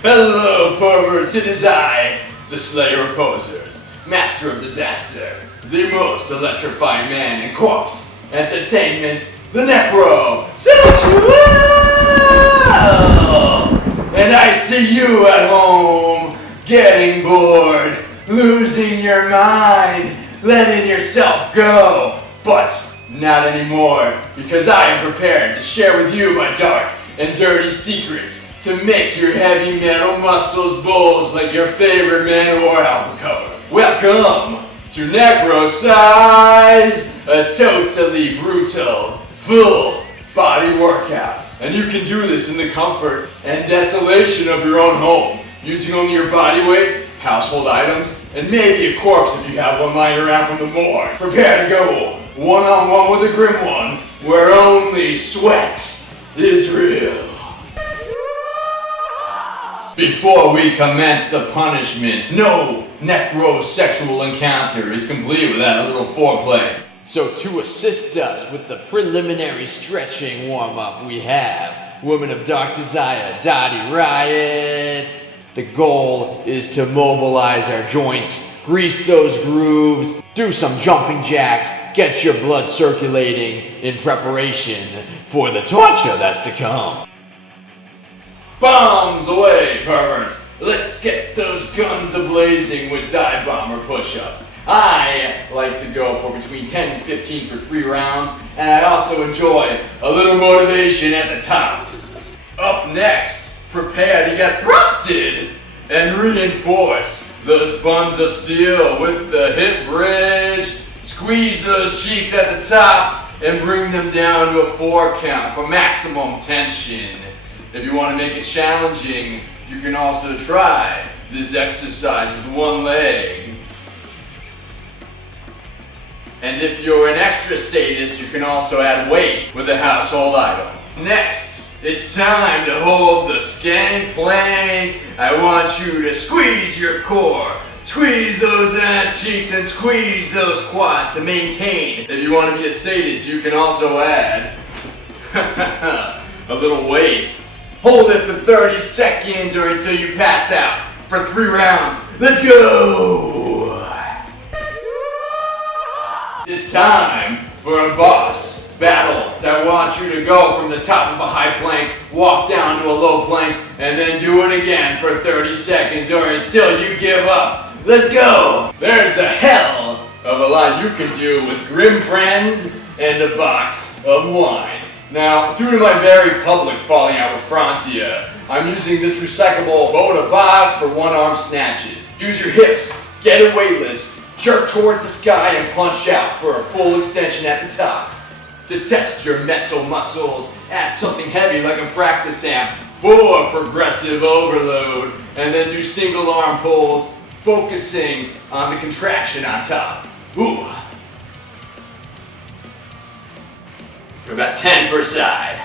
Hello, perverts, it is I, the Slayer of Posers, Master of Disaster, the most electrifying man in corpse entertainment, the NecroseXercise! And I see you at home, getting bored, losing your mind, letting yourself go, but not anymore, because I am prepared to share with you my dark and dirty secrets to make your heavy metal muscles bulge like your favorite Manowar album cover. Welcome to NecroseXercise, a totally brutal, full body workout. And you can do this in the comfort and desolation of your own home, using only your body weight, household items, and maybe a corpse if you have one lying around from the morgue. Prepare to go one-on-one with a grim one, where only sweat is real. Before we commence the punishment, no necrosexual encounter is complete without a little foreplay. So to assist us with the preliminary stretching warm-up, we have Woman of Dark Desire, Dottie Riot. The goal is to mobilize our joints, grease those grooves, do some jumping jacks, get your blood circulating in preparation for the torture that's to come. Bombs away, perverts! Let's get those guns ablazing with dive bomber push-ups. I like to go for between 10 and 15 for 3 rounds, and I also enjoy a little motivation at the top. Up next, prepare to get thrusted and reinforce those buns of steel with the hip bridge. Squeeze those cheeks at the top and bring them down to a 4 count for maximum tension. If you want to make it challenging, you can also try this exercise with one leg. And if you're an extra sadist, you can also add weight with a household item. Next, it's time to hold the skank plank. I want you to squeeze your core, squeeze those ass cheeks, and squeeze those quads to maintain. If you want to be a sadist, you can also add a little weight. Hold it for 30 seconds or until you pass out for 3 rounds. Let's go! It's time for a boss battle. I want you to go from the top of a high plank, walk down to a low plank, and then do it again for 30 seconds or until you give up. Let's go! There's a hell of a lot you can do with grim friends and a box of wine. Now, due to my very public falling out with Frontia, I'm using this recyclable Bona box for one-arm snatches. Use your hips, get it weightless, jerk towards the sky and punch out for a full extension at the top. To test your mental muscles, add something heavy like a practice amp for progressive overload, and then do single arm pulls, focusing on the contraction on top. Ooh. About 10 per side.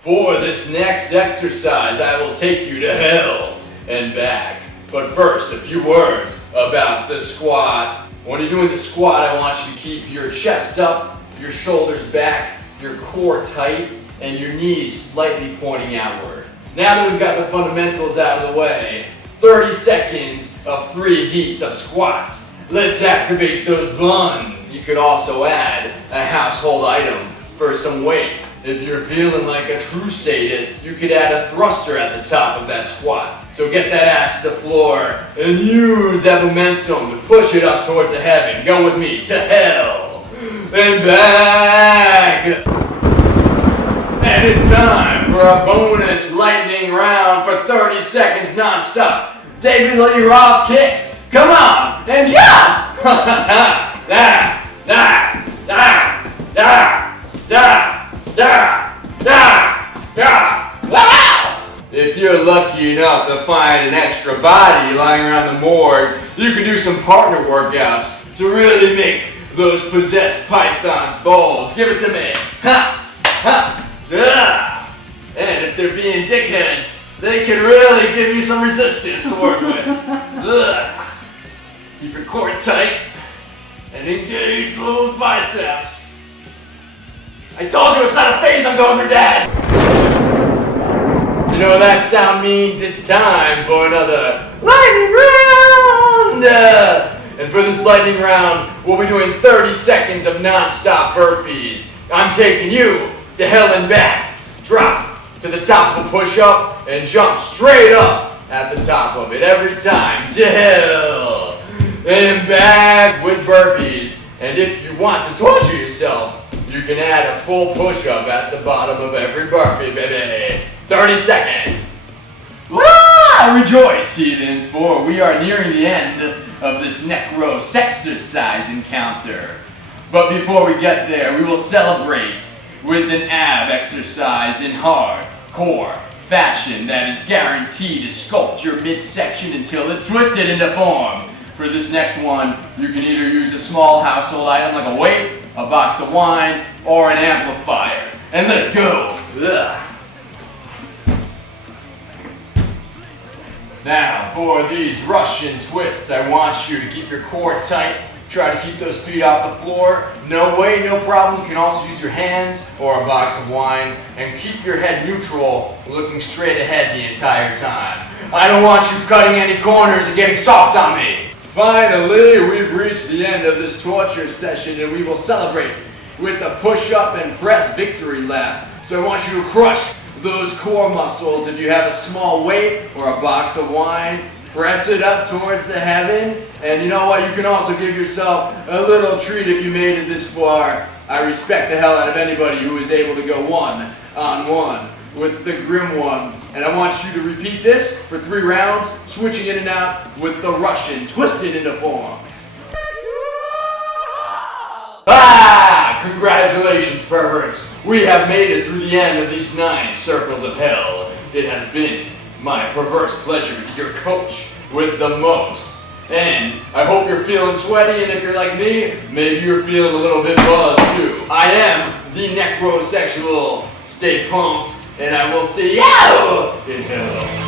For this next exercise, I will take you to hell and back. But first, a few words about the squat. When you're doing the squat, I want you to keep your chest up, your shoulders back, your core tight, and your knees slightly pointing outward. Now that we've got the fundamentals out of the way, 30 seconds of 3 heats of squats. Let's activate those buns. You could also add a household item for some weight. If you're feeling like a true sadist, you could add a thruster at the top of that squat. So get that ass to the floor and use that momentum to push it up towards the heaven. Go with me to hell and back. And it's time for a bonus lightning round for 30 seconds non-stop. David Lee Roth kicks. Come on and jump! If you're lucky enough to find an extra body lying around the morgue, you can do some partner workouts to really make those possessed pythons bulge. Give it to me. And if they're being dickheads, they can really give you some resistance to work with. Keep your core tight and engage those biceps. I told you it's not a phase I'm going through, Dad! You know what that sound means? It's time for another lightning round! And for this lightning round, we'll be doing 30 seconds of non-stop burpees. I'm taking you to hell and back. Drop to the top of a push-up and jump straight up at the top of it every time to hell and back with burpees. And if you want to torture yourself, you can add a full push-up at the bottom of every burpee, baby. 30 seconds. Rejoice, heathens, for we are nearing the end of this NecroseXercise encounter. But before we get there, we will celebrate with an ab exercise in hardcore fashion that is guaranteed to sculpt your midsection until it's twisted into form. For this next one, you can either use a small household item like a weight, a box of wine, or an amplifier. And let's go! Ugh. Now, for these Russian twists, I want you to keep your core tight. Try to keep those feet off the floor. No way, no problem. You can also use your hands or a box of wine. And keep your head neutral, looking straight ahead the entire time. I don't want you cutting any corners and getting soft on me. Finally, we've reached the end of this torture session, and we will celebrate with a push-up and press victory lap. So I want you to crush those core muscles. If you have a small weight or a box of wine, press it up towards the heaven. And you know what? You can also give yourself a little treat if you made it this far. I respect the hell out of anybody who is able to go one-on-one with the Grim One. And I want you to repeat this for 3 rounds, switching in and out with the Russian twisted into forms. Congratulations, perverts. We have made it through the end of these 9 circles of hell. It has been my perverse pleasure to be your coach with the most. And I hope you're feeling sweaty, and if you're like me, maybe you're feeling a little bit buzzed too. I am the necrosexual. Stay pumped, and I will see you in hell.